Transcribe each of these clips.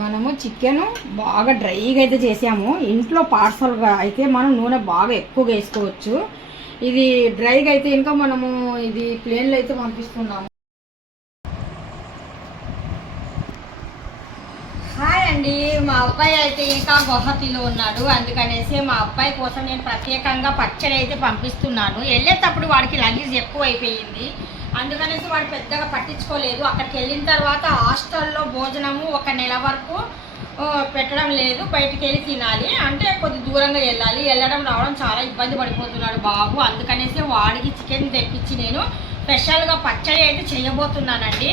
మనము చికెన్ బాగా డ్రైగా అయితే చేసాము. ఇంట్లో పార్సల్గా అయితే మనం నూనె బాగా ఎక్కువగా వేసుకోవచ్చు. ఇది డ్రైగా అయితే ఇంకా మనము ఇది ప్లేన్లో అయితే పంపిస్తున్నాము. హాయ్ అండి, మా అబ్బాయి అయితే ఇంకా గువాహతిలో ఉన్నాడు. అందుకనేసి మా అబ్బాయి కోసం నేను ప్రత్యేకంగా పచ్చడి అయితే పంపిస్తున్నాను. వెళ్ళేటప్పుడు వాడికి లగేజ్ ఎక్కువ అయిపోయింది. అందుకనేసి వాడు పెద్దగా పట్టించుకోలేదు. అక్కడికి వెళ్ళిన తర్వాత హాస్టల్లో భోజనము ఒక నెల వరకు పెట్టడం లేదు. బయటికి వెళ్ళి తినాలి అంటే కొద్ది దూరంగా వెళ్ళడం రావడం చాలా ఇబ్బంది పడిపోతున్నాడు బాబు. అందుకనేసి వాడికి చికెన్ తెప్పించి నేను స్పెషల్గా పచ్చడి అయితే చేయబోతున్నానండి.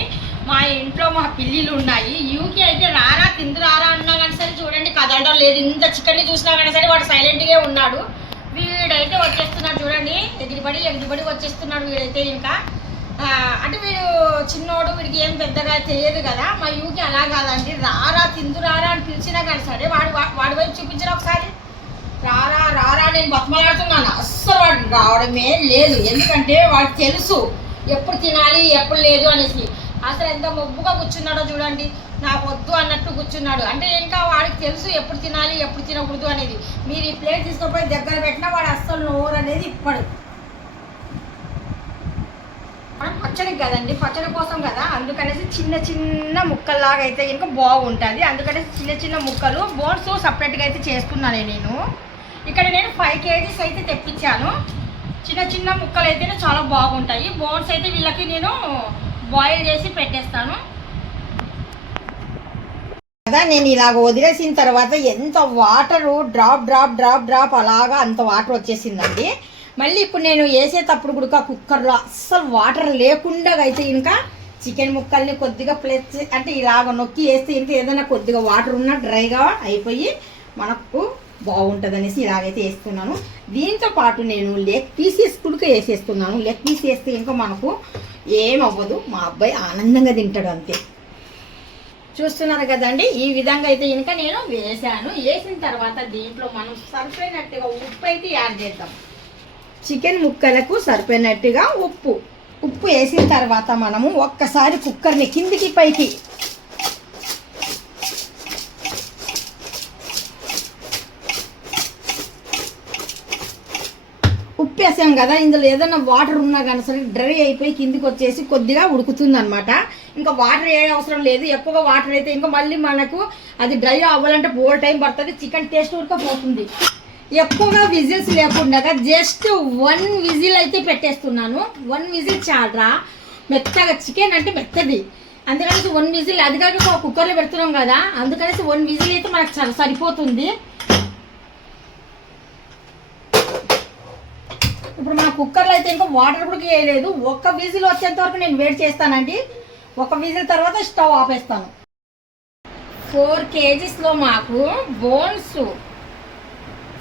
మా ఇంట్లో మా పిల్లిలు ఉన్నాయి. యూకి అయితే రారా తిందు రారా అన్నా కానీ సరే చూడండి కదలడం లేదు. ఇంత చికెన్ని చూసినా కానీ సరే వాడు సైలెంట్గా ఉన్నాడు. వీడైతే వచ్చేస్తున్నాడు చూడండి, ఎగిరిబడి వచ్చేస్తున్నాడు వీడైతే. ఇంకా అంటే వీడు చిన్నోడు, వీడికి ఏం పెద్దగా తెలియదు కదా. మా యూకి అలా కాదండి, రారా తిందు రారా అని పిలిచినా కానీ సరే వాడి వైపు చూపించిన ఒకసారి రారా రారా నేను బతమలాడుతున్నాను. అస్సలు వాడు రావడమే లేదు. ఎందుకంటే వాడికి తెలుసు ఎప్పుడు తినాలి ఎప్పుడు లేదు అనేసి. అసలు ఎంత మొబ్బుగా కూర్చున్నాడో చూడండి, నాకు వద్దు అన్నట్టు కూర్చున్నాడు. అంటే ఇంకా వాడికి తెలుసు ఎప్పుడు తినాలి ఎప్పుడు తినకూడదు అనేది. మీరు ఈ ప్లేట్ తీసుకుపోయి దగ్గర పెట్టినా వాడు అస్సలు నోరు అనేది ఇప్పడు. మనం పచ్చడి కదండి, పచ్చడి కోసం కదా, అందుకనేసి చిన్న చిన్న ముక్కల్లాగా అయితే ఇంకా బాగుంటుంది. అందుకనేసి చిన్న చిన్న ముక్కలు బోన్స్ సపరేట్గా అయితే చేసుకున్నాను నేను. ఇక్కడ నేను 5 kgs అయితే తెప్పించాను. చిన్న చిన్న ముక్కలు అయితేనే చాలా బాగుంటాయి. బోన్స్ అయితే వీళ్ళకి నేను బాయిల్ చేసి పెట్టేస్తాను కదా. నేను ఇలాగ వదిలేసిన తర్వాత ఎంత వాటరు డ్రాప్ అలాగా అంత వాటర్ వచ్చేసిందండి. మళ్ళీ ఇప్పుడు నేను వేసేటప్పుడు కూడా కుక్కర్లో అస్సలు వాటర్ లేకుండా అయితే ఇంకా చికెన్ ముక్కల్ని కొద్దిగా ప్లేస్ అంటే ఇలాగ నొక్కి వేస్తే ఇంకా ఏదైనా కొద్దిగా వాటర్ ఉన్నా డ్రైగా అయిపోయి మనకు బాగుంటుంది అనేసి ఇలాగైతే వేస్తున్నాను. దీంతో పాటు నేను లెగ్ పీసెస్ కూడా వేసేస్తున్నాను. లెగ్ పీస్ వేస్తే ఇంకా మనకు ఏమవ్వదు, మా అబ్బాయి ఆనందంగా తింటాడు అంతే. చూస్తున్నారు కదండి, ఈ విధంగా అయితే ఇంకా నేను వేసాను. వేసిన తర్వాత దీంట్లో మనం సరిపోయినట్టుగా ఉప్పు అయితే యాడ్ చేద్దాం. చికెన్ ముక్కలకు సరిపోయినట్టుగా ఉప్పు వేసిన తర్వాత మనము ఒక్కసారి కుక్కర్ని కిందికి పైకి ఉప్పు వేసాం కదా, ఇందులో ఏదైనా వాటర్ ఉన్నా కానీ సరే డ్రై అయిపోయి కిందికి వచ్చేసి కొద్దిగా ఉడుకుతుంది అనమాట. ఇంకా వాటర్ ఏ అవసరం లేదు. ఎక్కువగా వాటర్ అయితే ఇంకా మళ్ళీ మనకు అది డ్రై అవ్వాలంటే బోల్ టైం పడుతుంది. చికెన్ టేస్ట్ ఉడకపోతుంది. ఎక్కువగా విజిల్స్ లేకుండా జస్ట్ 1 విజిల్ అయితే పెట్టేస్తున్నాను. 1 విజిల్ చాలరా, మెత్తగా చికెన్ అంటే మెత్తది. అందుకనేసి 1 విజిల్, అది కాక కుక్కర్లో పెడుతున్నాం కదా, అందుకనేసి 1 విజిల్ అయితే మనకు సరిపోతుంది. ఇప్పుడు మన కుక్కర్లో అయితే ఇంకా వాటర్ కూడా వేయలేదు. 1 విజిల్ వచ్చేంత వరకు నేను వెయిట్ చేస్తానండి. 1 విజిల్ తర్వాత స్టవ్ ఆపేస్తాను. 4 kgsలో మాకు బోన్స్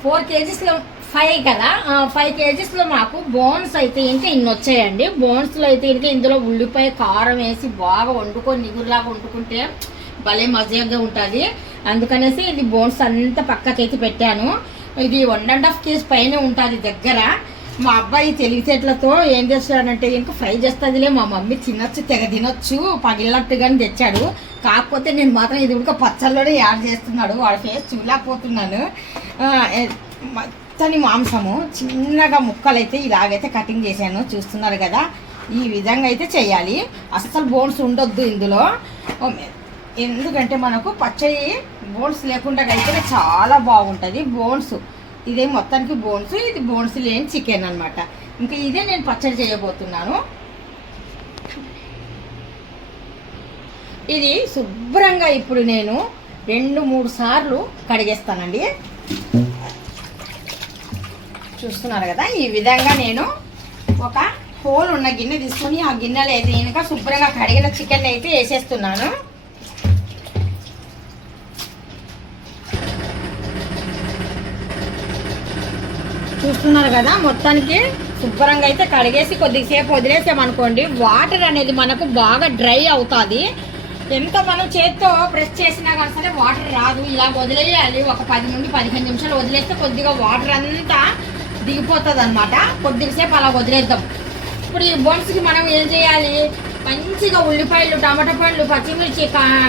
4 kgsలో 5 కదా, 5 kgsలో మాకు బోన్స్ అయితే ఇంకా ఇన్ని వచ్చాయండి. బోన్స్లో అయితే ఇంకా ఇందులో ఉల్లిపాయ కారం వేసి బాగా వండుకొని నిగురులాగా వండుకుంటే భలే మజాగా ఉంటుంది. అందుకనేసి ఇది బోన్స్ అంతా పక్కకైతే పెట్టాను. ఇది 1.5 kg పైన ఉంటుంది దగ్గర. మా అబ్బాయి తెలివితేటలతో ఏం చేస్తాడంటే ఇంకా ఫ్రై చేస్తుందిలే, మా మమ్మీ తినొచ్చు తెగ తినొచ్చు పగిలినట్టుగానే తెచ్చాడు. కాకపోతే నేను మాత్రం ఇది కూడా పచ్చళ్ళలోనే యాడ్ చేస్తున్నాడు. వాడి ఫేస్ చూడలేకపోతున్నాను. మొత్తని మాంసము చిన్నగా ముక్కలైతే ఇలాగైతే కటింగ్ చేశాను, చూస్తున్నారు కదా. ఈ విధంగా అయితే చేయాలి. అస్సలు బోన్స్ ఉండొద్దు ఇందులో, ఎందుకంటే మనకు పచ్చడి బోన్స్ లేకుండా అయితేనే చాలా బాగుంటుంది. బోన్స్ ఇదే మొత్తానికి బోన్స్, ఇది బోన్స్ లేని చికెన్ అనమాట. ఇంకా ఇదే నేను పచ్చడి చేయబోతున్నాను. ఇది శుభ్రంగా ఇప్పుడు నేను 2-3 సార్లు కడిగేస్తానండి. చూస్తున్నారు కదా, ఈ విధంగా నేను ఒక హోల్ ఉన్న గిన్నె తీసుకొని ఆ గిన్నెలో అయితే ఇంకా శుభ్రంగా కడిగిన చికెన్ అయితే వేసేస్తున్నాను. చూస్తున్నారు కదా, మొత్తానికి శుభ్రంగా అయితే కడిగేసి కొద్దిసేపు వదిలేసామనుకోండి వాటర్ అనేది మనకు బాగా డ్రై అవుతుంది. ఎంత మనం చేత్తో ప్రెస్ చేసినా కానీ సరే వాటర్ రాదు. ఇలా వదిలేయాలి. ఒక 10 నుండి 15 నిమిషాలు వదిలేస్తే కొద్దిగా వాటర్ అంతా దిగిపోతుంది అనమాట. కొద్దిసేపు అలా వదిలేద్దాం. ఇప్పుడు ఈ బోన్స్కి మనం ఏం చేయాలి, మంచిగా ఉల్లిపాయలు, టమాటా పండ్లు, పచ్చిమిర్చి,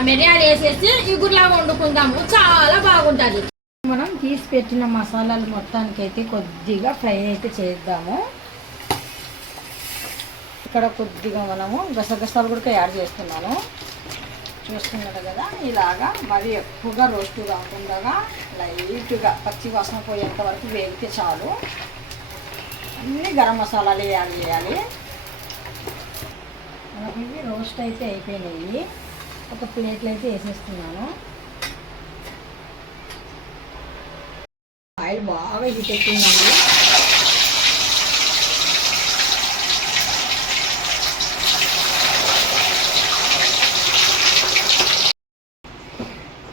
మిరియాలు వేసేసి ఇగురులాగా వండుకుందాము. చాలా బాగుంటుంది. మనం తీసి పెట్టిన మసాలాలు మొత్తానికైతే కొద్దిగా ఫ్రై అయితే చేద్దాము. ఇక్కడ కొద్దిగా మనము గసగసాలు కూడా యాడ్ చేస్తున్నాను. చూస్తున్నారు కదా, ఇలాగా మరి ఎక్కువగా రోస్ట్ కాకుండా లైట్గా పచ్చి వాసన పోయేంత వరకు వేగితే చాలు. అన్నీ గరం మసాలాలు యాడ్ చేయాలి. మనకి ఇవి రోస్ట్ అయితే అయిపోయినాయి. ఒక ప్లేట్లు అయితే వేసేస్తున్నాను. ఆయిల్ బాగా హీట్ ఎక్కిందండి.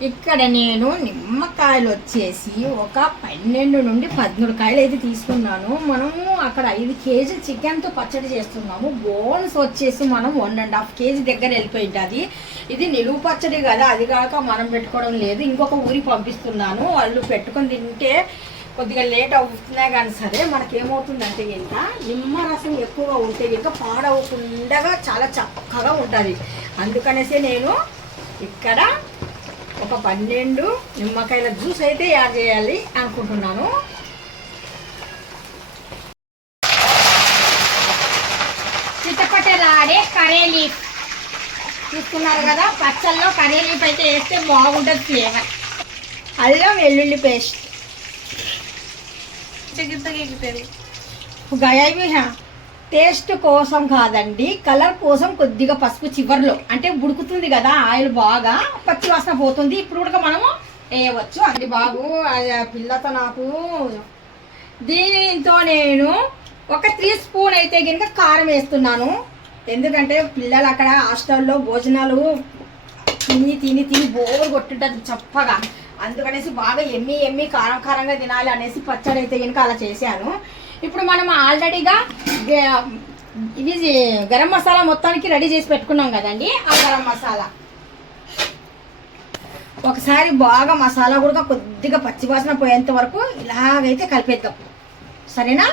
ఇక్కడ నేను నిమ్మకాయలు వచ్చేసి ఒక 12 నుండి 13 కాయలు అయితే తీసుకున్నాను. మనము అక్కడ 5 కేజీ చికెన్తో పచ్చడి చేస్తున్నాము. బోన్స్ వచ్చేసి మనం 1.5 కేజీ దగ్గర వెళ్ళిపోయింది. ఇది నిలువు పచ్చడి కదా, అది కాక మనం పెట్టుకోవడం లేదు. ఇంకొక ఊరికి పంపిస్తున్నాను. వాళ్ళు పెట్టుకొని తింటే కొద్దిగా లేట్ అవుతున్నా కానీ సరే మనకేమవుతుందంటే ఇంకా నిమ్మరసం ఎక్కువగా ఉంటే ఇంకా పాడవకుండా చాలా చక్కగా ఉంటుంది. అందుకనేసి నేను ఇక్కడ ఒక 12 నిమ్మకాయల జ్యూస్ అయితే యాడ్ చేయాలి అనుకుంటున్నాను. చిట్టపట్టలాడే కర్రీ లీఫ్ చూస్తున్నారు కదా, పచ్చళ్ళలో కర్రీ లీఫ్ అయితే వేస్తే బాగుంటుంది ఫ్లేవర్. అల్లం వెల్లుల్లి పేస్ట్ గయా టేస్ట్ కోసం కాదండి, కలర్ కోసం కొద్దిగా పసుపు చివర్లో, అంటే ఉడుకుతుంది కదా ఆయిల్ బాగా పచ్చి వాసన పోతుంది. ఇప్పుడు కూడా మనము వేయవచ్చు. అది బాబు పిల్లతో నాకు దీంతో నేను ఒక 3 స్పూన్ అయితే కనుక కారం వేస్తున్నాను. ఎందుకంటే పిల్లలు అక్కడ హాస్టల్లో భోజనాలు తిని తిని తిని బోర్ కొట్టుంటుంది చప్పగా. అందుకనేసి బాగా ఎమ్మి కారంగా తినాలి అనేసి పచ్చడి అయితే కనుక అలా చేశాను. ఇప్పుడు మనం ఆల్రెడీగా ఇది గరం మసాలా మొత్తానికి రెడీ చేసి పెట్టుకున్నాం కదండి. ఆ గరం మసాలా ఒకసారి బాగా మసాలా కూడా కొద్దిగా పచ్చివాసన పోయేంత వరకు ఇలాగైతే కలిపేద్దాం. సరేనా?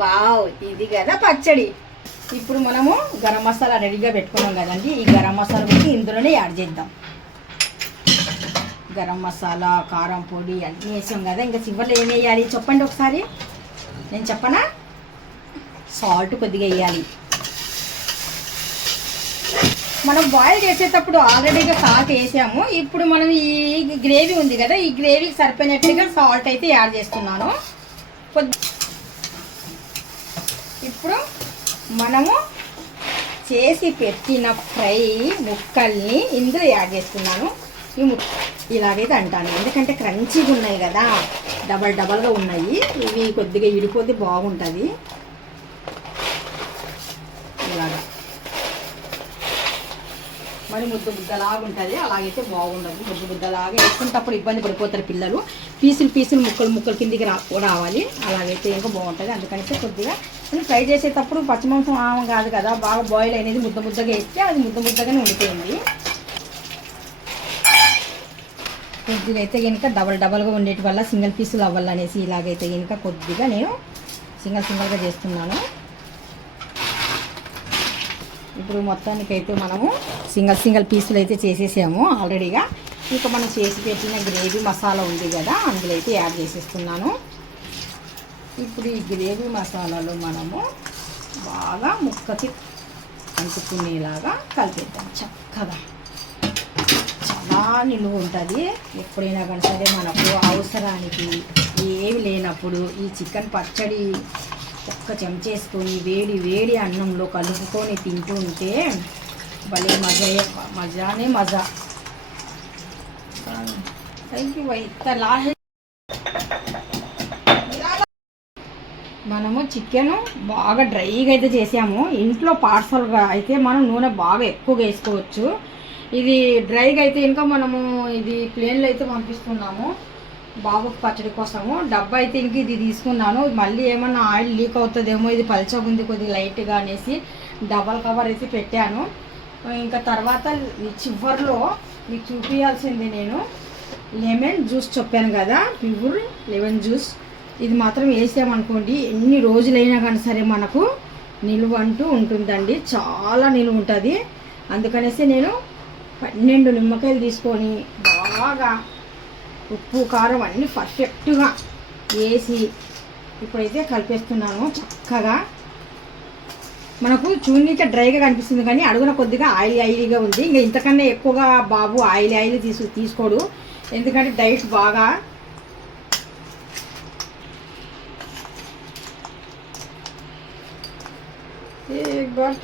వావ్, ఇది కదా పచ్చడి. ఇప్పుడు మనము గరం మసాలా రెడీగా పెట్టుకున్నాం కదండి. ఈ గరం మసాలా కూడా ఇందులోనే యాడ్ చేద్దాం. గరం మసాలా, కారం పొడి అన్నీ వేసాం కదా. ఇంకా చివరిలో ఏం వేయాలి చెప్పండి ఒకసారి, నేను చెప్పనా? సాల్ట్ కొద్దిగా వేయాలి. మనం బాయిల్ చేసేటప్పుడు ఆల్రెడీగా సాల్ట్ వేసాము. ఇప్పుడు మనం ఈ గ్రేవీ ఉంది కదా, ఈ గ్రేవీకి సరిపోయినట్టుగా సాల్ట్ అయితే యాడ్ చేస్తున్నాను. ఇప్పుడు మనము చేసి పెట్టిన ఫ్రై ముక్కల్ని ఇందులో యాడ్ చేస్తున్నాను. ఇలాగైతే అంటాను, ఎందుకంటే క్రంచీగా ఉన్నాయి కదా, డబల్గా ఉన్నాయి. ఇవి కొద్దిగా ఇడిపోతే బాగుంటుంది. ఇలాగా మరి ముద్దలాగా ఉంటుంది, అలాగైతే బాగుండదు. ముద్దలాగా వేసుకునేటప్పుడు ఇబ్బంది పడిపోతారు పిల్లలు. పీసులు ముక్కలు కిందికి రావాలి, అలాగైతే ఇంకా బాగుంటుంది. అందుకని కొద్దిగా మనం ఫ్రై చేసేటప్పుడు పచ్చిమాంసం కాదు కదా, బాగా బాయిల్ అనేది ముద్దగా వేస్తే అది ముద్దగానే ఉండిపోయింది. కొద్దిగా అయితే కనుక డబల్గా ఉండేటి వల్ల సింగిల్ పీసులు అవ్వాలనేసి ఇలాగైతే కనుక కొద్దిగా నేను సింగిల్గా చేస్తున్నాను. ఇప్పుడు మొత్తానికైతే మనము సింగిల్ పీసులు అయితే చేసేసాము ఆల్రెడీగా. ఇంకా మనం చేసి పెట్టిన గ్రేవీ మసాలా ఉంది కదా, అందులో అయితే యాడ్ చేసేస్తున్నాను. ఇప్పుడు ఈ గ్రేవీ మసాలాలో మనము బాగా ముక్కకి అంటుకునేలాగా కలిపేద్దాం చక్కగా. నిలువ ఉంటుంది. ఎప్పుడైనా కానీ సరే మనకు అవసరానికి ఏమి లేనప్పుడు ఈ చికెన్ పచ్చడి ఒక్క చెంచేసుకొని వేడి అన్నంలో కలుపుకొని తింటూ ఉంటే భలే మజానే మజా. Thank you. మనము చికెన్ బాగా డ్రైగా అయితే చేసాము. ఇంట్లో పార్సల్గా అయితే మనం నూనె బాగా ఎక్కువగా వేసుకోవచ్చు. ఇది డ్రైగా అయితే ఇంకా మనము ఇది ప్లేన్లో అయితే పంపిస్తున్నాము బాబు పచ్చడి కోసము. డబ్బా అయితే ఇంక ఇది తీసుకున్నాను. మళ్ళీ ఏమన్నా ఆయిల్ లీక్ అవుతుందేమో, ఇది పల్చగా ఉంది కొద్దిగా లైట్గా అనేసి డబల్ కవర్ అయితే పెట్టాను. ఇంకా తర్వాత చివర్లో మీకు చూపించాల్సింది నేను లెమన్ జ్యూస్ చెప్పాను కదా, ప్యూర్ లెమన్ జ్యూస్. ఇది మాత్రం వేసామనుకోండి ఎన్ని రోజులైనా కానీ సరే మనకు నిలువ అంటూ ఉంటుందండి, చాలా నిలువ ఉంటుంది. అందుకనేసి నేను 12 నిమ్మకాయలు తీసుకొని బాగా ఉప్పు కారం అన్నీ పర్ఫెక్ట్గా వేసి ఇప్పుడైతే కలిపేస్తున్నాను. చక్కగా మనకు చూడనీకే డ్రైగా కనిపిస్తుంది, కానీ అడుగున కొద్దిగా ఆయిలీగా ఉంది. ఇంకా ఇంతకన్నా ఎక్కువగా బాబు ఆయిల్ తీసుకోడు, ఎందుకంటే డైట్ బాగా. एक बार